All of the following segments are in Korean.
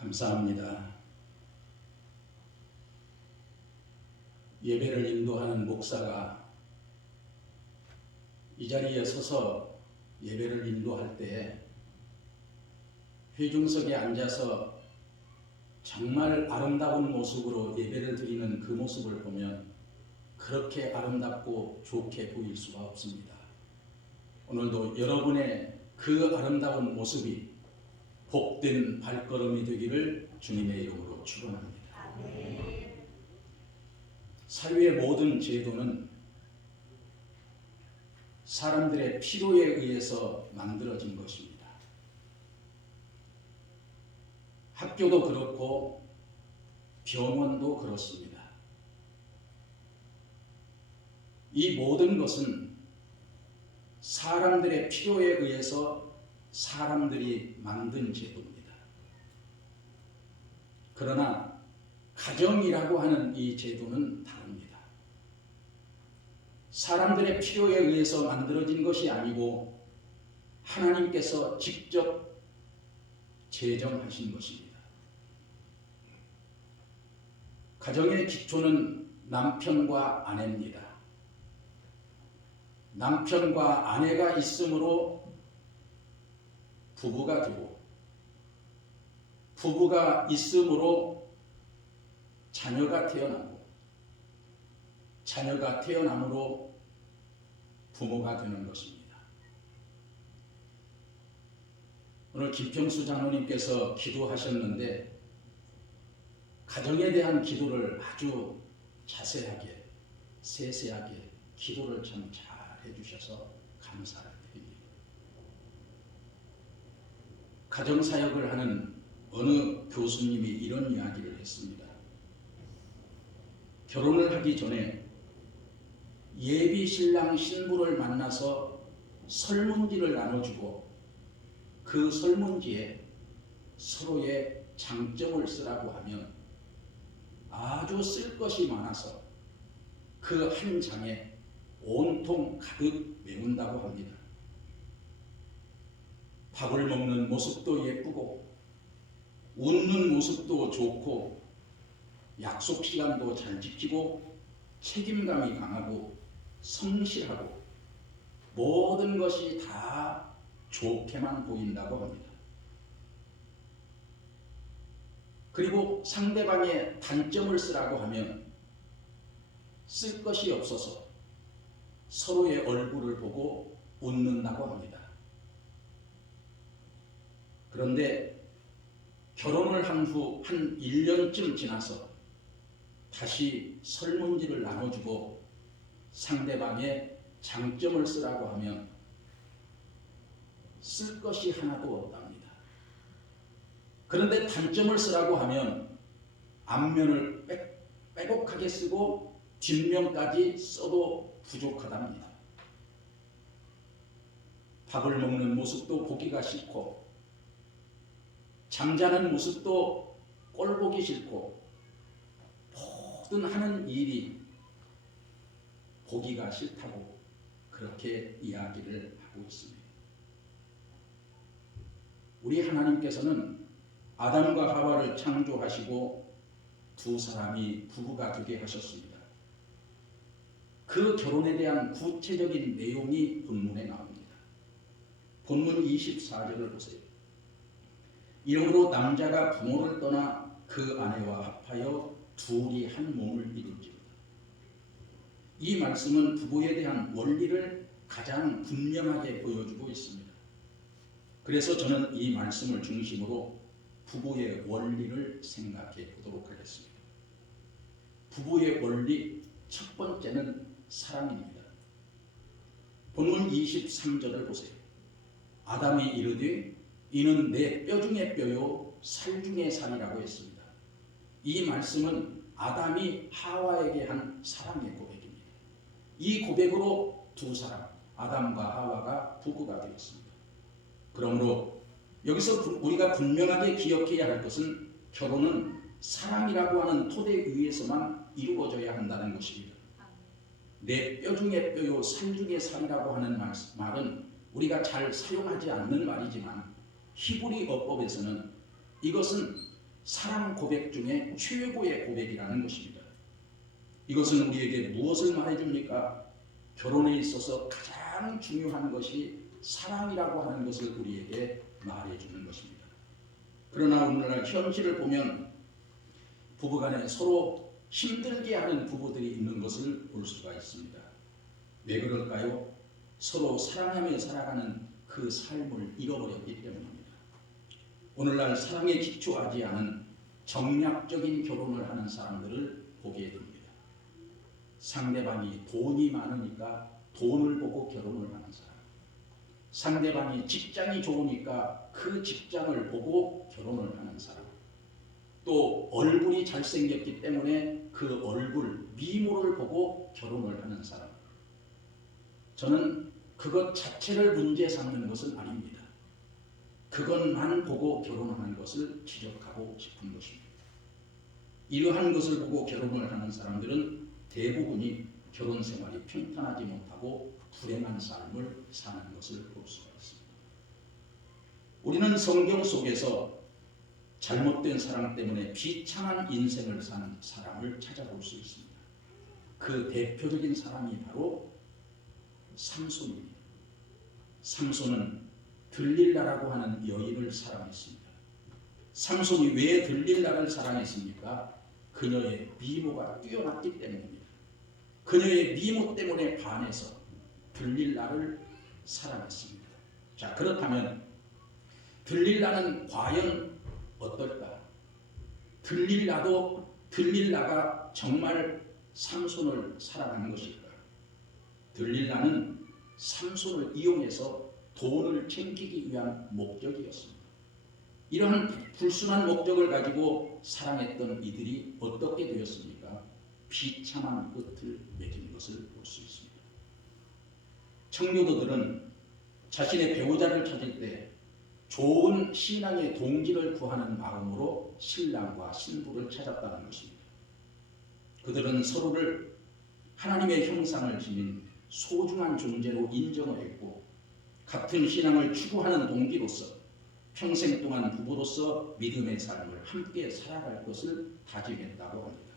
감사합니다. 예배를 인도하는 목사가 이 자리에 서서 예배를 인도할 때 회중석에 앉아서 정말 아름다운 모습으로 예배를 드리는 그 모습을 보면 그렇게 아름답고 좋게 보일 수가 없습니다. 오늘도 여러분의 그 아름다운 모습이 복된 발걸음이 되기를 주님의 이름으로 축원합니다. 사회의 모든 제도는 사람들의 필요에 의해서 만들어진 것입니다. 학교도 그렇고 병원도 그렇습니다. 이 모든 것은 사람들의 필요에 의해서 사람들이 만든 제도입니다. 그러나 가정이라고 하는 이 제도는 다릅니다. 사람들의 필요에 의해서 만들어진 것이 아니고 하나님께서 직접 제정하신 것입니다. 가정의 기초는 남편과 아내입니다. 남편과 아내가 있으므로 부부가 되고, 부부가 있으므로 자녀가 태어나고, 자녀가 태어남으로 부모가 되는 것입니다. 오늘 김평수 장로님께서 기도하셨는데 가정에 대한 기도를 아주 자세하게 세세하게 기도를 참 잘 해주셔서 감사를 드립니다. 가정사역을 하는 어느 교수님이 이런 이야기를 했습니다. 결혼을 하기 전에 예비 신랑 신부를 만나서 설문지를 나눠주고 그 설문지에 서로의 장점을 쓰라고 하면 아주 쓸 것이 많아서 그 한 장에 온통 가득 메운다고 합니다. 밥을 먹는 모습도 예쁘고 웃는 모습도 좋고 약속 시간도 잘 지키고 책임감이 강하고 성실하고 모든 것이 다 좋게만 보인다고 합니다. 그리고 상대방의 단점을 쓰라고 하면 쓸 것이 없어서 서로의 얼굴을 보고 웃는다고 합니다. 그런데 결혼을 한 후 한 1년쯤 지나서 다시 설문지를 나눠주고 상대방의 장점을 쓰라고 하면 쓸 것이 하나도 없답니다. 그런데 단점을 쓰라고 하면 앞면을 빼곡하게 쓰고 뒷면까지 써도 부족하답니다. 밥을 먹는 모습도 보기가 싫고 잠자는 모습도 꼴 보기 싫고 모든 하는 일이 보기가 싫다고 그렇게 이야기를 하고 있습니다. 우리 하나님께서는 아담과 하와를 창조하시고 두 사람이 부부가 되게 하셨습니다. 그 결혼에 대한 구체적인 내용이 본문에 나옵니다. 본문 24절을 보세요. 이러므로 남자가 부모를 떠나 그 아내와 합하여 둘이 한 몸을 이룰지로다. 이 말씀은 부부에 대한 원리를 가장 분명하게 보여주고 있습니다. 그래서 저는 이 말씀을 중심으로 부부의 원리를 생각해 보도록 하겠습니다. 부부의 원리 첫 번째는 사랑입니다. 본문 23절을 보세요. 아담이 이르되 이는 내 뼈 중에 뼈요 살 중에 살이라고 했습니다. 이 말씀은 아담이 하와에게 한 사랑의 고백입니다. 이 고백으로 두 사람 아담과 하와가 부부가 되었습니다. 그러므로 여기서 우리가 분명하게 기억해야 할 것은 결혼은 사랑이라고 하는 토대 위에서만 이루어져야 한다는 것입니다. 내 뼈 중에 뼈요 살 중에 살이라고 하는 말은 우리가 잘 사용하지 않는 말이지만 히브리 어법에서는 이것은 사랑 고백 중에 최고의 고백이라는 것입니다. 이것은 우리에게 무엇을 말해줍니까? 결혼에 있어서 가장 중요한 것이 사랑이라고 하는 것을 우리에게 말해주는 것입니다. 그러나 오늘날 현실을 보면 부부간에 서로 힘들게 하는 부부들이 있는 것을 볼 수가 있습니다. 왜 그럴까요? 서로 사랑하며 살아가는 그 삶을 잃어버렸기 때문입니다. 오늘날 사랑에 기초하지 않은 정략적인 결혼을 하는 사람들을 보게 됩니다. 상대방이 돈이 많으니까 돈을 보고 결혼을 하는 사람, 상대방이 직장이 좋으니까 그 직장을 보고 결혼을 하는 사람, 또 얼굴이 잘생겼기 때문에 그 얼굴, 미모를 보고 결혼을 하는 사람. 저는 그것 자체를 문제 삼는 것은 아닙니다. 그것만 보고 결혼하는 것을 지적하고 싶은 것입니다. 이러한 것을 보고 결혼을 하는 사람들은 대부분이 결혼 생활이 평탄하지 못하고 불행한 삶을 사는 것을 볼 수가 있습니다. 우리는 성경 속에서 잘못된 사랑 때문에 비참한 인생을 산 사람을 찾아볼 수 있습니다. 그 대표적인 사람이 바로 삼손입니다. 삼손은 들릴라라고 하는 여인을 사랑했습니다. 삼손이 왜 들릴라를 사랑했습니까? 그녀의 미모가 뛰어났기 때문입니다. 그녀의 미모 때문에 반해서 들릴라를 사랑했습니다. 자, 그렇다면 들릴라는 과연 어떨까? 들릴라가 정말 삼손을 사랑하는 것일까? 들릴라는 삼손을 이용해서 돈을 챙기기 위한 목적이었습니다. 이러한 불순한 목적을 가지고 사랑했던 이들이 어떻게 되었습니까? 비참한 끝을 맺은 것을 볼 수 있습니다. 청교도들은 자신의 배우자를 찾을 때 좋은 신앙의 동기를 구하는 마음으로 신랑과 신부를 찾았다는 것입니다. 그들은 서로를 하나님의 형상을 지닌 소중한 존재로 인정을 했고 같은 신앙을 추구하는 동기로서 평생 동안 부부로서 믿음의 삶을 함께 살아갈 것을 다짐했다고 합니다.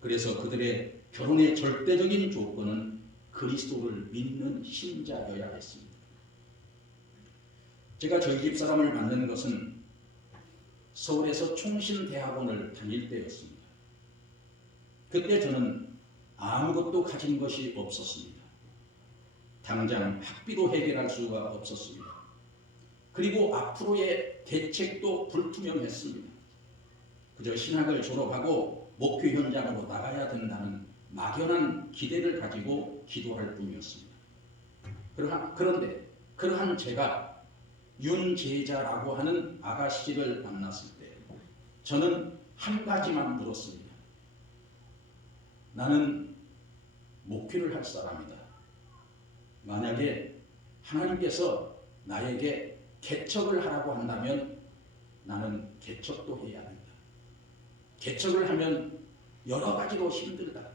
그래서 그들의 결혼의 절대적인 조건은 그리스도를 믿는 신자여야 했습니다. 제가 저희 집 사람을 만난 것은 서울에서 총신대학원을 다닐 때였습니다. 그때 저는 아무것도 가진 것이 없었습니다. 당장 학비도 해결할 수가 없었습니다. 그리고 앞으로의 대책도 불투명했습니다. 그저 신학을 졸업하고 목표 현장으로 나가야 된다는 막연한 기대를 가지고 기도할 뿐이었습니다. 그런데 그러한 제가 윤제자라고 하는 아가씨를 만났을 때 저는 한 가지만 물었습니다. 나는 목회를 할 사람이다. 만약에 하나님께서 나에게 개척을 하라고 한다면 나는 개척도 해야 한다. 개척을 하면 여러 가지로 힘들다.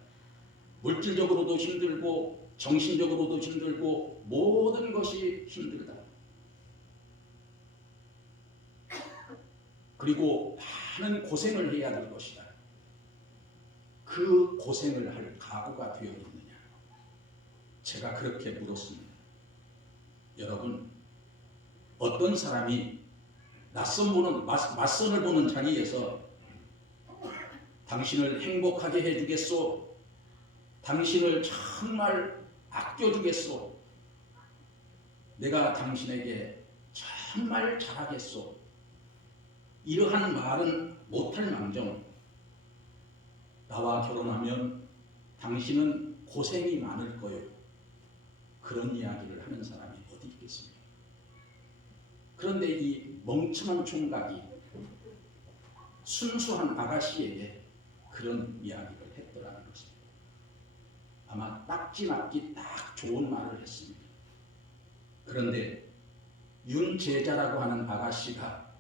물질적으로도 힘들고 정신적으로도 힘들고 모든 것이 힘들다. 그리고 많은 고생을 해야 될 것이다. 그 고생을 할 각오가 되어 있느냐? 제가 그렇게 물었습니다. 여러분, 어떤 사람이 맞선을 보는 자리에서 당신을 행복하게 해주겠소? 당신을 정말 아껴주겠소? 내가 당신에게 정말 잘하겠소? 이러한 말은 못할 망정 나와 결혼하면 당신은 고생이 많을 거요. 그런 이야기를 하는 사람이 어디 있겠습니까? 그런데 이 멍청한 총각이 순수한 아가씨에게 그런 이야기를 했더라는 것입니다. 아마 딱지 맞기 딱 좋은 말을 했습니다. 그런데 윤제자라고 하는 아가씨가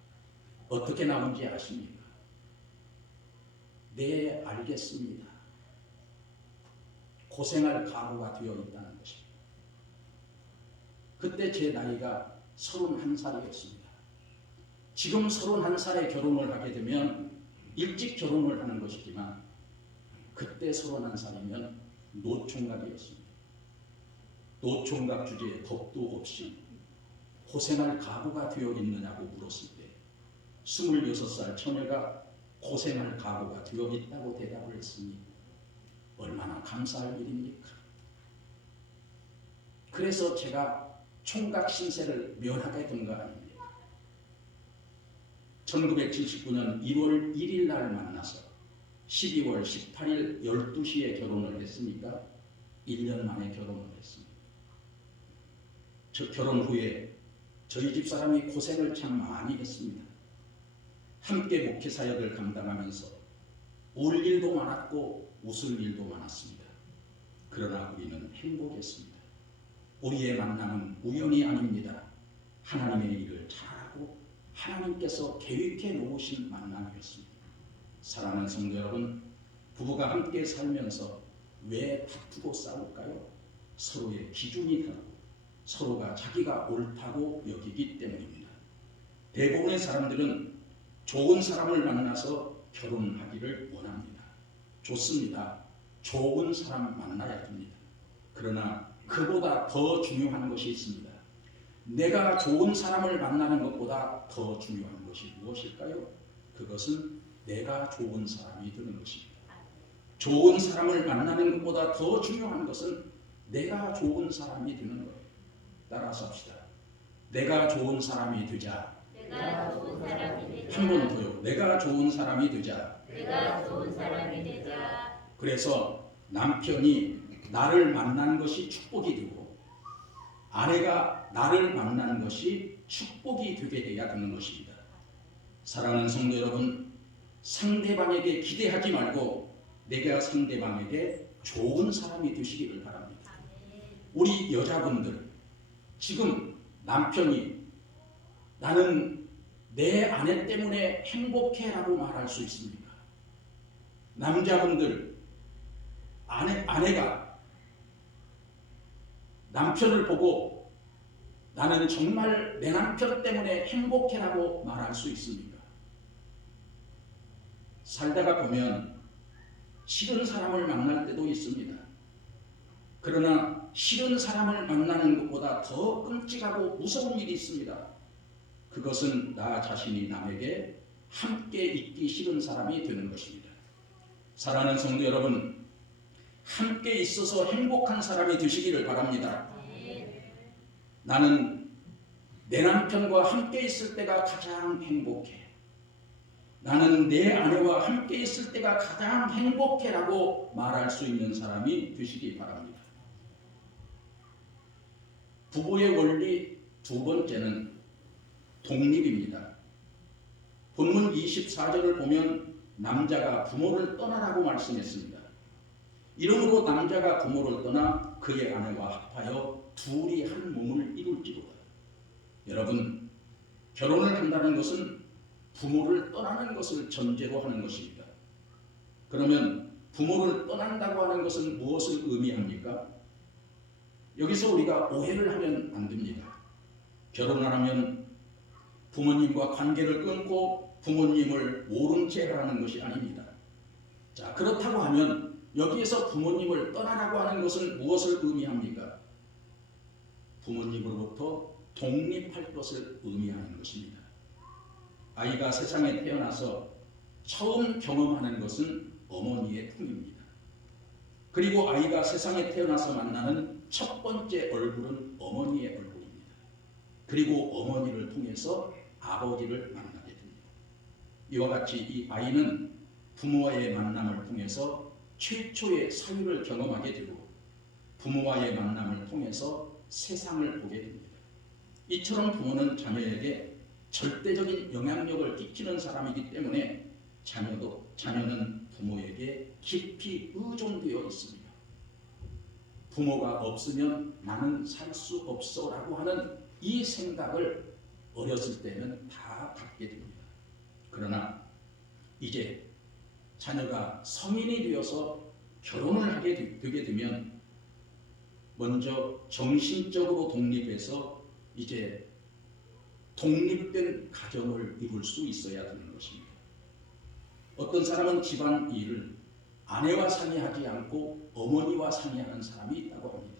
어떻게 나온지 아십니까? 네, 알겠습니다. 고생할 각오가 되어 있다는 것입니다. 그때 제 나이가 31살이었습니다. 지금 31살에 결혼을 하게 되면 일찍 결혼을 하는 것이지만 그때 31살이면 노총각이었습니다. 노총각 주제에 덕도 없이 고생할 각오가 되어 있느냐고 물었을 때 26살 처녀가 고생할 각오가 되어 있다고 대답을 했으니 얼마나 감사할 일입니까? 그래서 제가 총각 신세를 면하게 된 거 아닙니까? 1979년 1월 1일 날 만나서 12월 18일 12시에 결혼을 했으니까 1년 만에 결혼을 했습니다. 저 결혼 후에 저희 집 사람이 고생을 참 많이 했습니다. 함께 목회 사역을 감당하면서 울 일도 많았고 웃을 일도 많았습니다. 그러나 우리는 행복했습니다. 우리의 만남은 우연이 아닙니다. 하나님의 일을 잘하고 하나님께서 계획해 놓으신 만남이었습니다. 사랑하는 성도 여러분, 부부가 함께 살면서 왜 다투고 싸울까요? 서로의 기준이 다르고 서로가 자기가 옳다고 여기기 때문입니다. 대부분의 사람들은 좋은 사람을 만나서 결혼하기를 원합니다. 좋습니다. 좋은 사람 만나야 됩니다. 그러나 그보다 더 중요한 것이 있습니다. 내가 좋은 사람을 만나는 것보다 더 중요한 것이 무엇일까요? 그것은 내가 좋은 사람이 되는 것입니다. 좋은 사람을 만나는 것보다 더 중요한 것은 내가 좋은 사람이 되는 거예요. 따라서 합시다. 내가 좋은 사람이 되자. 한 번 더요. 내가 좋은 사람이 되자. 그래서 남편이 나를 만난 것이 축복이 되고 아내가 나를 만난 것이 축복이 되게 돼야 되는 것입니다. 사랑하는 성도 여러분, 상대방에게 기대하지 말고 내가 상대방에게 좋은 사람이 되시기를 바랍니다. 우리 여자분들, 지금 남편이 나는 내 아내 때문에 행복해라고 말할 수 있습니까? 남자분들, 아내가 남편을 보고 나는 정말 내 남편 때문에 행복해라고 말할 수 있습니까? 살다가 보면 싫은 사람을 만날 때도 있습니다. 그러나 싫은 사람을 만나는 것보다 더 끔찍하고 무서운 일이 있습니다. 그것은 나 자신이 남에게 함께 있기 싫은 사람이 되는 것입니다. 사랑하는 성도 여러분, 함께 있어서 행복한 사람이 되시기를 바랍니다. 나는 내 남편과 함께 있을 때가 가장 행복해. 나는 내 아내와 함께 있을 때가 가장 행복해라고 말할 수 있는 사람이 되시기 바랍니다. 부부의 원리 두 번째는 독립입니다. 본문 24절을 보면 남자가 부모를 떠나라고 말씀했습니다. 이러므로 남자가 부모를 떠나 그의 아내와 합하여 둘이 한 몸을 이룰지로다. 여러분, 결혼을 한다는 것은 부모를 떠나는 것을 전제로 하는 것입니다. 그러면 부모를 떠난다고 하는 것은 무엇을 의미합니까? 여기서 우리가 오해를 하면 안 됩니다. 결혼하면 부모님과 관계를 끊고 부모님을 모른 채 하는 것이 아닙니다. 자, 그렇다고 하면 여기에서 부모님을 떠나라고 하는 것은 무엇을 의미합니까? 부모님으로부터 독립할 것을 의미하는 것입니다. 아이가 세상에 태어나서 처음 경험하는 것은 어머니의 품입니다. 그리고 아이가 세상에 태어나서 만나는 첫 번째 얼굴은 어머니의 얼굴입니다. 그리고 어머니를 통해서 아버지를 만나게 됩니다. 이와 같이 이 아이는 부모와의 만남을 통해서 최초의 사유를 경험하게 되고 부모와의 만남을 통해서 세상을 보게 됩니다. 이처럼 부모는 자녀에게 절대적인 영향력을 끼치는 사람이기 때문에 자녀는 부모에게 깊이 의존되어 있습니다. 부모가 없으면 나는 살 수 없어 라고 하는 이 생각을 어렸을 때는 다 갖게 됩니다. 그러나 이제 자녀가 성인이 되어서 결혼을 하게 되게 되면 먼저 정신적으로 독립해서 이제 독립된 가정을 이룰 수 있어야 되는 것입니다. 어떤 사람은 집안 일을 아내와 상의하지 않고 어머니와 상의하는 사람이 있다고 합니다.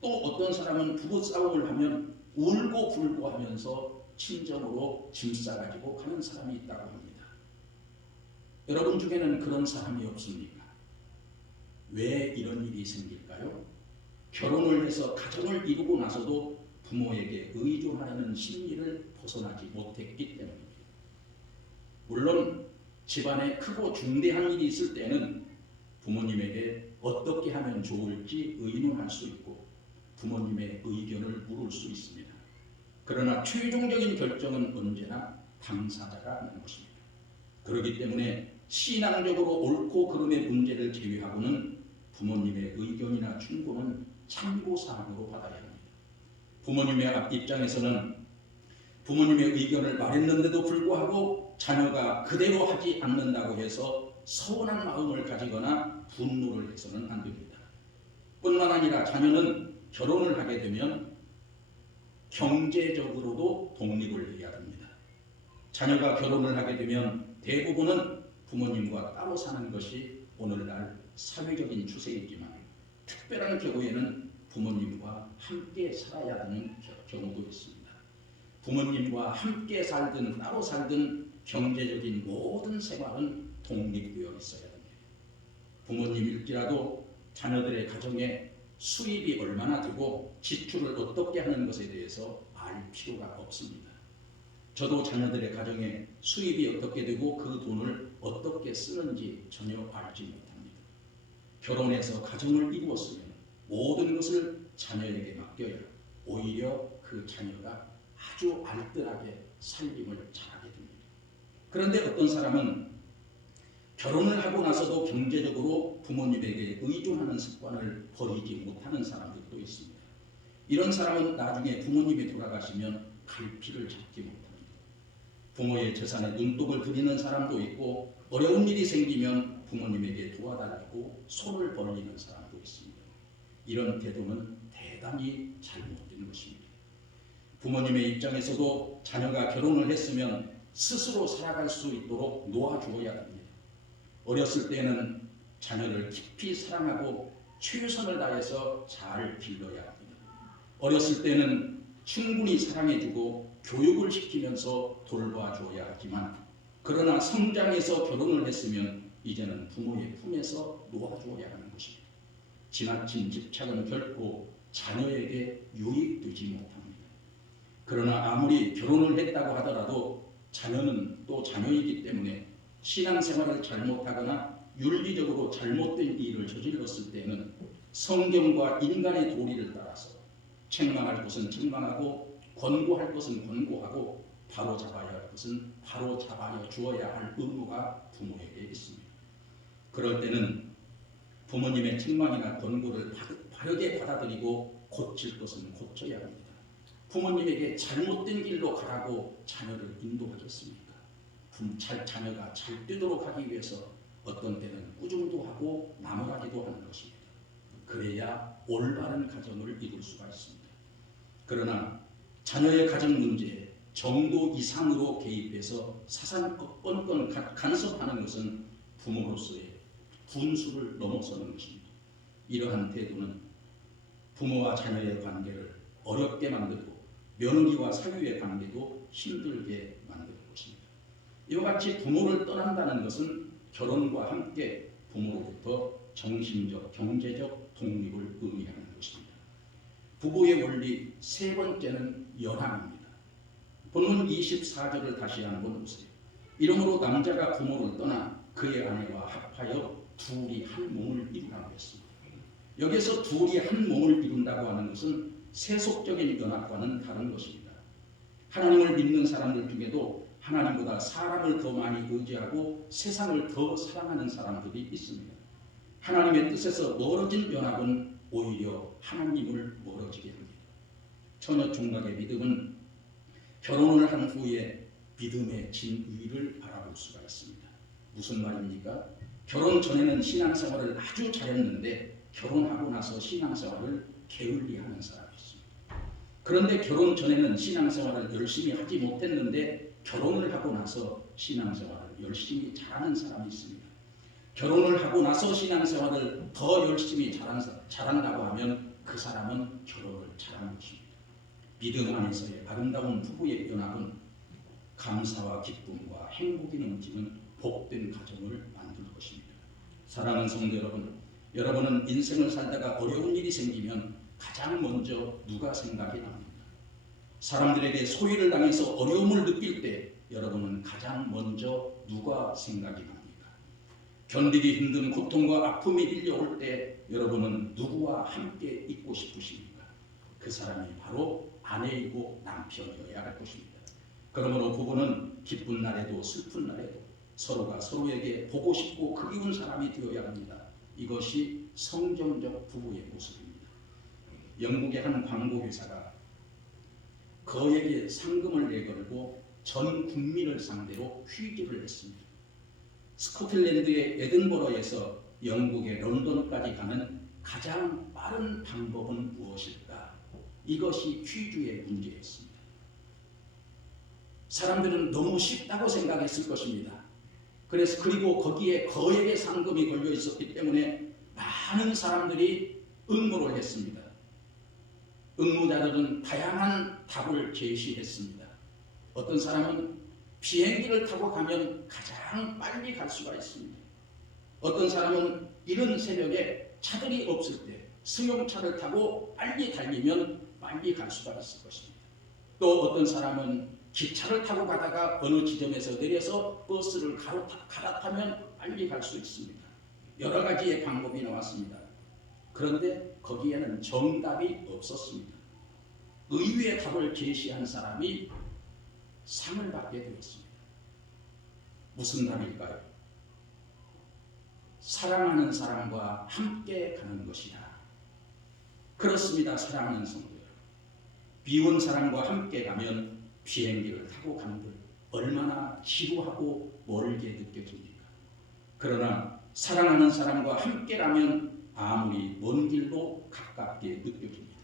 또 어떤 사람은 부부싸움을 하면 울고 불고 하면서 친정으로 짐 싸가지고 가는 사람이 있다고 합니다. 여러분 중에는 그런 사람이 없습니까? 왜 이런 일이 생길까요? 결혼을 해서 가정을 이루고 나서도 부모에게 의존하려는 심리를 벗어나지 못했기 때문입니다. 물론 집안에 크고 중대한 일이 있을 때는 부모님에게 어떻게 하면 좋을지 의논할 수 있고 부모님의 의견을 물을 수 있습니다. 그러나 최종적인 결정은 언제나 당사자가 하는 것입니다. 그렇기 때문에 신앙적으로 옳고 그름의 문제를 제외하고는 부모님의 의견이나 충고는 참고사항으로 받아야 합니다. 부모님의 입장에서는 부모님의 의견을 말했는데도 불구하고 자녀가 그대로 하지 않는다고 해서 서운한 마음을 가지거나 분노를 해서는 안 됩니다. 뿐만 아니라 자녀는 결혼을 하게 되면 경제적으로도 독립을 해야 합니다. 자녀가 결혼을 하게 되면 대부분은 부모님과 따로 사는 것이 오늘날 사회적인 추세이지만 특별한 경우에는 부모님과 함께 살아야 하는 경우도 있습니다. 부모님과 함께 살든 따로 살든 경제적인 모든 생활은 독립되어 있어야 합니다. 부모님일지라도 자녀들의 가정에 수입이 얼마나 되고 지출을 어떻게 하는 것에 대해서 알 필요가 없습니다. 저도 자녀들의 가정에 수입이 어떻게 되고 그 돈을 어떻게 쓰는지 전혀 알지 못합니다. 결혼해서 가정을 이루었으면 모든 것을 자녀에게 맡겨야 오히려 그 자녀가 아주 알뜰하게 살림을 잘하게 됩니다. 그런데 어떤 사람은 결혼을 하고 나서도 경제적으로 부모님에게 의존하는 습관을 버리지 못하는 사람들도 있습니다. 이런 사람은 나중에 부모님이 돌아가시면 갈피를 잡지 못합니다. 부모의 재산에 눈독을 들이는 사람도 있고 어려운 일이 생기면 부모님에게 도와달라고 손을 벌리는 사람도 있습니다. 이런 태도는 대단히 잘못된 것입니다. 부모님의 입장에서도 자녀가 결혼을 했으면 스스로 살아갈 수 있도록 놓아주어야 합니다. 어렸을 때는 자녀를 깊이 사랑하고 최선을 다해서 잘 길러야 합니다. 어렸을 때는 충분히 사랑해주고 교육을 시키면서 돌봐주어야 하지만 그러나 성장해서 결혼을 했으면 이제는 부모의 품에서 놓아주어야 하는 것입니다. 지나친 집착은 결코 자녀에게 유익되지 못합니다. 그러나 아무리 결혼을 했다고 하더라도 자녀는 또 자녀이기 때문에 신앙생활을 잘못하거나 윤리적으로 잘못된 일을 저질렀을 때는 성경과 인간의 도리를 따라서 책망할 것은 책망하고 권고할 것은 권고하고 바로잡아야 할 것은 바로잡아 주어야 할 의무가 부모에게 있습니다. 그럴 때는 부모님의 책망이나 권고를 바르게 받아들이고 고칠 것은 고쳐야 합니다. 부모님에게 잘못된 길로 가라고 자녀를 인도하겠습니까? 자녀가 잘 되도록 하기 위해서 어떤 때는 꾸중도 하고 나무라기도 하는 것입니다. 그래야 올바른 가정을 이룰 수가 있습니다. 그러나 자녀의 가정 문제에 정도 이상으로 개입해서 사사건건 간섭하는 것은 부모로서의 분수를 넘어서는 것입니다. 이러한 태도는 부모와 자녀의 관계를 어렵게 만들고 며느리와 사위의 관계도 힘들게 만드는 것입니다. 이와 같이 부모를 떠난다는 것은 결혼과 함께 부모로부터 정신적, 경제적 독립을 의미하는 것입니다. 부부의 원리 세 번째는 연합입니다. 본문 24절을 다시 한번 보세요. 이러므로 남자가 부모를 떠나 그의 아내와 합하여 둘이 한 몸을 이루라고 했습니다. 여기서 둘이 한 몸을 이룬다고 하는 것은 세속적인 연합과는 다른 것입니다. 하나님을 믿는 사람들 중에도 하나님보다 사람을 더 많이 의지하고 세상을 더 사랑하는 사람들이 있습니다. 하나님의 뜻에서 멀어진 연합은 오히려 하나님을 멀어지게 합니다. 처녀 총각의 믿음은 결혼을 한 후에 믿음의 진위를 알아볼 수가 있습니다. 무슨 말입니까? 결혼 전에는 신앙생활을 아주 잘했는데 결혼하고 나서 신앙생활을 게을리하는 사람이 있습니다. 그런데 결혼 전에는 신앙생활을 열심히 하지 못했는데 결혼을 하고 나서 신앙생활을 열심히 잘하는 사람이 있습니다. 결혼을 하고 나서 신앙생활을 더 열심히 잘한다고 하면 그 사람은 결혼을 잘한 것입니다. 믿음 안에서의 아름다운 부부의 연합은 감사와 기쁨과 행복이 넘치는 복된 가정을 만들 것입니다. 사랑하는 성도 여러분, 여러분은 인생을 살다가 어려운 일이 생기면 가장 먼저 누가 생각이 납니까? 사람들에게 소외를 당해서 어려움을 느낄 때 여러분은 가장 먼저 누가 생각이 납니까? 견디기 힘든 고통과 아픔이 밀려올 때 여러분은 누구와 함께 있고 싶으십니까? 그 사람이 바로 아내이고 남편이어야 할 것입니다. 그러므로 부부는 기쁜 날에도 슬픈 날에도 서로가 서로에게 보고 싶고 그리운 사람이 되어야 합니다. 이것이 성경적 부부의 모습입니다. 영국의 한 광고회사가 거액의 상금을 내걸고 전 국민을 상대로 퀴즈를 했습니다. 스코틀랜드의 에든버러에서 영국의 런던까지 가는 가장 빠른 방법은 무엇일까? 이것이 퀴즈의 문제였습니다. 사람들은 너무 쉽다고 생각했을 것입니다. 그리고 거기에 거액의 상금이 걸려 있었기 때문에 많은 사람들이 응모를 했습니다. 응모자들은 다양한 답을 제시했습니다. 어떤 사람은 비행기를 타고 가면 가장 빨리 갈 수가 있습니다. 어떤 사람은 이른 새벽에 차들이 없을 때 승용차를 타고 빨리 달리면 빨리 갈 수가 있을 것입니다. 또 어떤 사람은 기차를 타고 가다가 어느 지점에서 내려서 버스를 갈아타면 빨리 갈 수 있습니다. 여러 가지의 방법이 나왔습니다. 그런데 거기에는 정답이 없었습니다. 의외의 답을 제시한 사람이 상을 받게 되었습니다. 무슨 답일까요? 사랑하는 사람과 함께 가는 것이다. 그렇습니다. 사랑하는 성도 여러분. 미운 사람과 함께 가면 비행기를 타고 가는들 얼마나 지루하고 멀게 느껴집니까? 그러나 사랑하는 사람과 함께라면 아무리 먼 길도 가깝게 느껴집니다.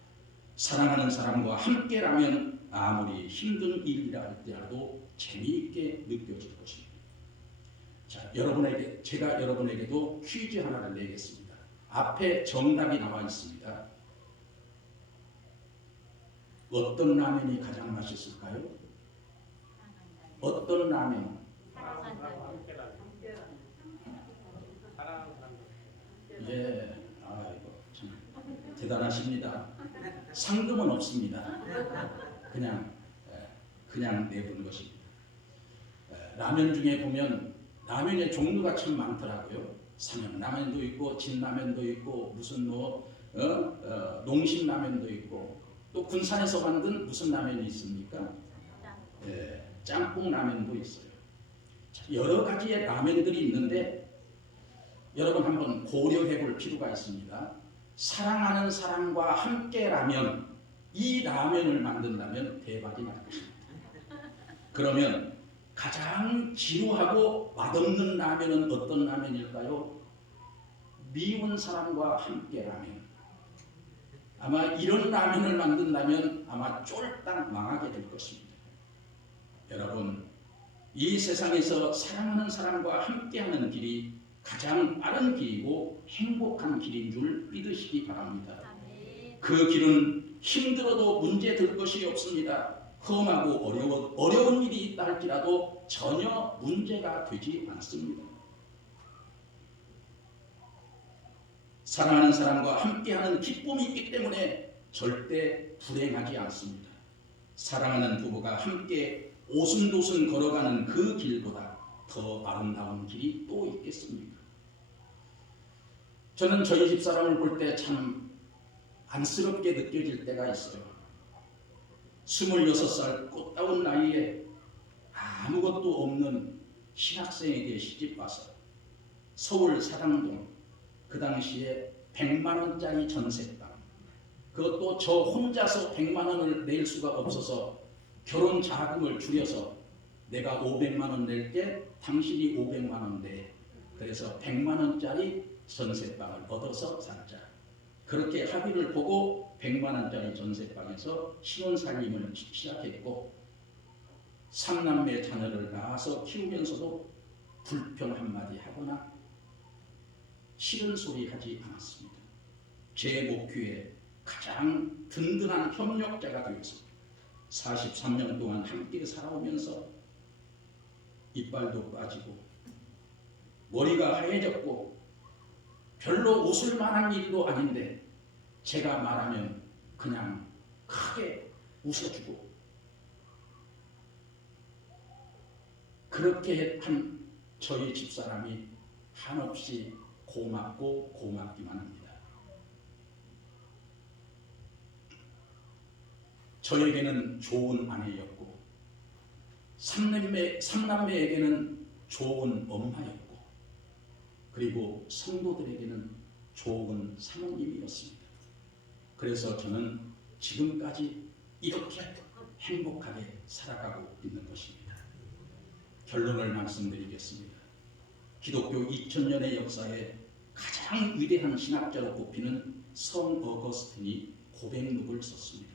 사랑하는 사람과 함께라면 아무리 힘든 일이라 할지라도 재미있게 느껴질 것입니다. 자, 제가 여러분에게도 퀴즈 하나를 내겠습니다. 앞에 정답이 나와 있습니다. 어떤 라면이 가장 맛있을까요? 어떤 라면? 예, 아이고 참 대단하십니다. 상금은 없습니다. 그냥 내본 것입니다. 라면 중에 보면 라면의 종류가 참 많더라고요. 삼양라면도 있고 진라면도 있고 무슨 농심라면도 있고 또 군산에서 만든 무슨 라면이 있습니까? 짬뽕 라면도 있어요. 여러 가지의 라면들이 있는데 여러분 한번 고려해 볼 필요가 있습니다. 사랑하는 사람과 함께라면 이 라면을 만든다면 대박이 날 것입니다. 그러면 가장 지루하고 맛없는 라면은 어떤 라면일까요? 미운 사람과 함께라면. 아마 이런 라면을 만든다면 아마 쫄딱 망하게 될 것입니다. 여러분, 이 세상에서 사랑하는 사람과 함께하는 길이 가장 빠른 길이고 행복한 길인 줄 믿으시기 바랍니다. 그 길은 힘들어도 문제 될 것이 없습니다. 험하고 어려운 일이 있다 할지라도 전혀 문제가 되지 않습니다. 사랑하는 사람과 함께하는 기쁨이 있기 때문에 절대 불행하지 않습니다. 사랑하는 부부가 함께 오순도순 걸어가는 그 길보다 더 아름다운 길이 또 있겠습니까? 저는 저희 집사람을 볼 때 참 안쓰럽게 느껴질 때가 있어요. 26살 꽃다운 나이에 아무것도 없는 신학생에게 시집와서 서울 사당동 그 당시에 100만 원짜리 전셋방, 그것도 저 혼자서 100만 원을 낼 수가 없어서 결혼 자금을 줄여서 내가 500만 원 낼게, 당신이 500만 원 내. 그래서 100만 원짜리 전셋방을 얻어서 살자. 그렇게 합의를 보고 100만 원짜리 전셋방에서 신혼살림을 시작했고 삼남매 자녀를 낳아서 키우면서도 불평 한마디 하거나 싫은 소리 하지 않았습니다. 제 목표에 가장 든든한 협력자가 되어서 43년 동안 함께 살아오면서 이빨도 빠지고 머리가 하얘졌고 별로 웃을 만한 일도 아닌데 제가 말하면 그냥 크게 웃어주고 그렇게 한 저희 집사람이 한없이 고맙고 고맙기만 합니다. 저에게는 좋은 아내였고 삼남매에게는 좋은 엄마였고 그리고 성도들에게는 좋은 사모님이었습니다. 그래서 저는 지금까지 이렇게 행복하게 살아가고 있는 것입니다. 결론을 말씀드리겠습니다. 기독교 2000년의 역사에 가장 위대한 신학자로 꼽히는 성 어거스틴이 고백록을 썼습니다.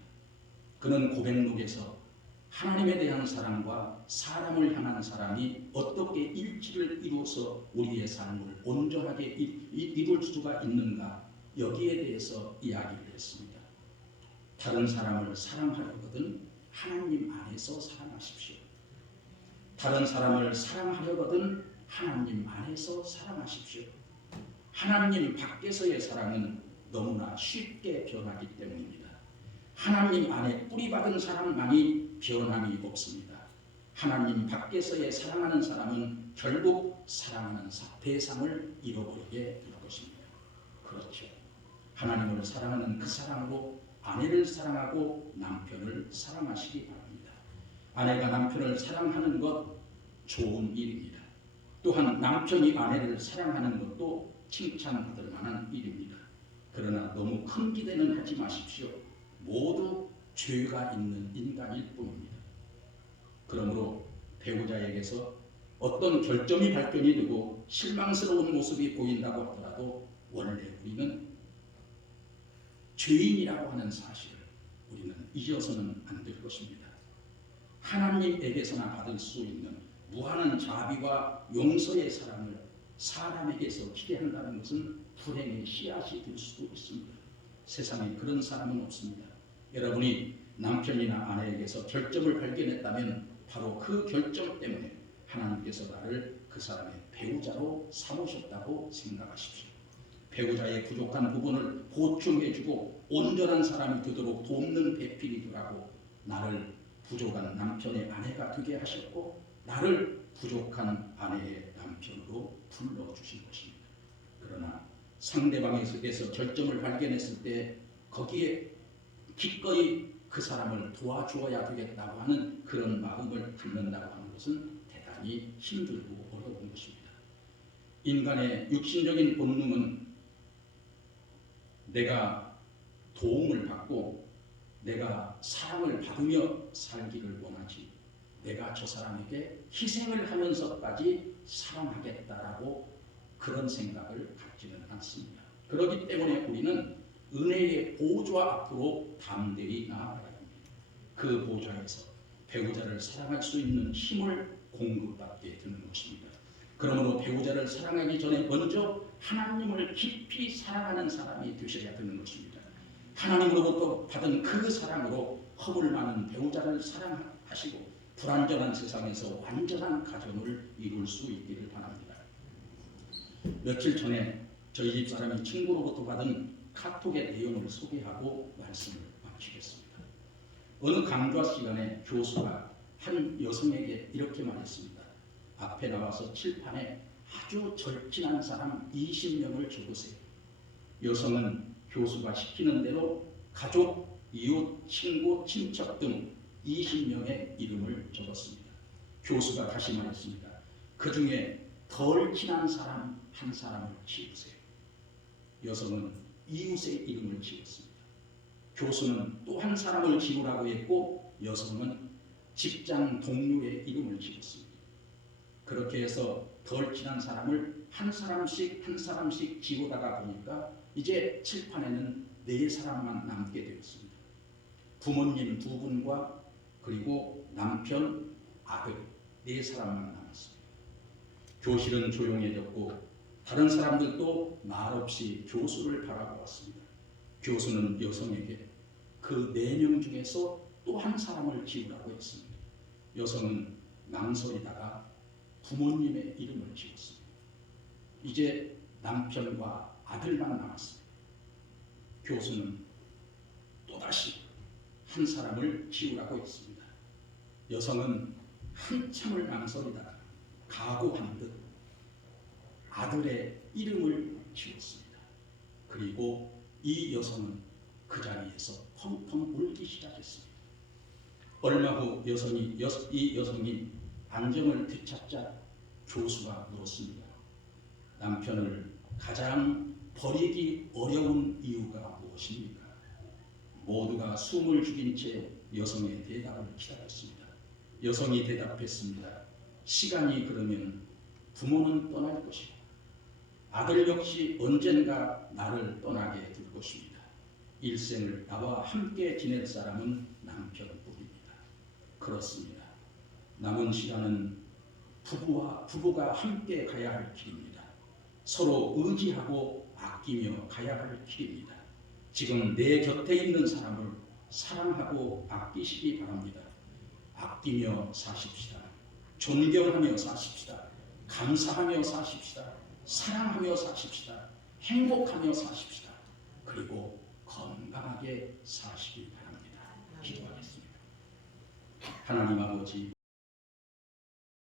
그는 고백록에서 하나님에 대한 사랑과 사람을 향한 사랑이 어떻게 일치를 이루어서 우리의 삶을 온전하게 이룰 수가 있는가 여기에 대해서 이야기를 했습니다. 다른 사람을 사랑하려거든 하나님 안에서 사랑하십시오. 다른 사람을 사랑하려거든 하나님 안에서 사랑하십시오. 하나님 밖에서의 사랑은 너무나 쉽게 변하기 때문입니다. 하나님 안에 뿌리박은 사랑만이 변함이 없습니다. 하나님 밖에서의 사랑하는 사람은 결국 사랑하는 대상을 잃어버리게 될 것입니다. 그렇죠. 하나님을 사랑하는 그 사랑으로 아내를 사랑하고 남편을 사랑하시기 바랍니다. 아내가 남편을 사랑하는 것 좋은 일입니다. 또한 남편이 아내를 사랑하는 것도 칭찬받을 만한 일입니다. 그러나 너무 큰 기대는 하지 마십시오. 모두 죄가 있는 인간일 뿐입니다. 그러므로 배우자에게서 어떤 결점이 발견이 되고 실망스러운 모습이 보인다고 하더라도 원래 우리는 죄인이라고 하는 사실을 우리는 잊어서는 안 될 것입니다. 하나님에게서나 받을 수 있는 무한한 자비와 용서의 사랑을 사람에게서 기대한다는 것은 불행의 씨앗이 될 수도 있습니다. 세상에 그런 사람은 없습니다. 여러분이 남편이나 아내에게서 결점을 발견했다면 바로 그 결점 때문에 하나님께서 나를 그 사람의 배우자로 삼으셨다고 생각하십시오. 배우자의 부족한 부분을 보충해주고 온전한 사람이 되도록 돕는 배필이더라고 나를 부족한 남편의 아내가 되게 하셨고 나를 부족한 아내의 남편으로 불러주신 것입니다. 그러나 상대방에게서 결점을 발견했을 때 거기에 기꺼이 그 사람을 도와주어야 되겠다고 하는 그런 마음을 갖는다고 하는 것은 대단히 힘들고 어려운 것입니다. 인간의 육신적인 본능은 내가 도움을 받고 내가 사랑을 받으며 살기를 원하지 내가 저 사람에게 희생을 하면서까지 사랑하겠다라고 그런 생각을 갖지는 않습니다. 그렇기 때문에 우리는 은혜의 보좌 앞으로 담대히 나아가야 합니다. 그 보좌에서 배우자를 사랑할 수 있는 힘을 공급받게 되는 것입니다. 그러므로 배우자를 사랑하기 전에 먼저 하나님을 깊이 사랑하는 사람이 되셔야 되는 것입니다. 하나님으로부터 받은 그 사랑으로 허물 많은 배우자를 사랑하시고 불완전한 세상에서 완전한 가정을 이룰 수 있기를 바랍니다. 며칠 전에 저희 집사람이 친구로부터 받은 카톡의 내용을 소개하고 말씀을 마치겠습니다. 어느 강좌 시간에 교수가 한 여성에게 이렇게 말했습니다. 앞에 나와서 칠판에 아주 절친한 사람 20명을 적으세요. 여성은 교수가 시키는 대로 가족, 이웃, 친구, 친척 등 20명의 이름을 적었습니다. 교수가 다시 말했습니다. 그 중에 덜 친한 사람 한 사람을 지우세요. 여성은 이웃의 이름을 지었습니다. 교수는 또 한 사람을 지우라고 했고 여성은 직장 동료의 이름을 지었습니다. 그렇게 해서 덜 친한 사람을 한 사람씩 지우다가 보니까 이제 칠판에는 4사람만 남게 되었습니다. 부모님 2분과 그리고 남편, 아들 4사람만 남았습니다. 교실은 조용해졌고 다른 사람들도 말없이 교수를 바라보았습니다. 교수는 여성에게 그 4명 중에서 또 한 사람을 지으라고 했습니다. 여성은 망설이다가 부모님의 이름을 지었습니다. 이제 남편과 아들만 남았습니다. 교수는 또다시 한 사람을 지으라고 했습니다. 여성은 한참을 망설이다가 각오한 듯 아들의 이름을 지었습니다. 그리고 이 여성은 그 자리에서 펑펑 울기 시작했습니다. 얼마 후 이 여성이 안정을 되찾자 교수가 물었습니다. 남편을 가장 버리기 어려운 이유가 무엇입니까? 모두가 숨을 죽인 채 여성의 대답을 기다렸습니다. 여성이 대답했습니다. 시간이 흐르면 부모는 떠날 것이고 아들 역시 언젠가 나를 떠나게 될 것입니다. 일생을 나와 함께 지낼 사람은 남편뿐입니다. 그렇습니다. 남은 시간은 부부가 함께 가야 할 길입니다. 서로 의지하고 아끼며 가야 할 길입니다. 지금 내 곁에 있는 사람을 사랑하고 아끼시기 바랍니다. 아끼며 사십시다. 존경하며 사십시다. 감사하며 사십시다. 사랑하며 사십시다. 행복하며 사십시다. 그리고 건강하게 사시기 바랍니다. 기도하겠습니다. 하나님 아버지,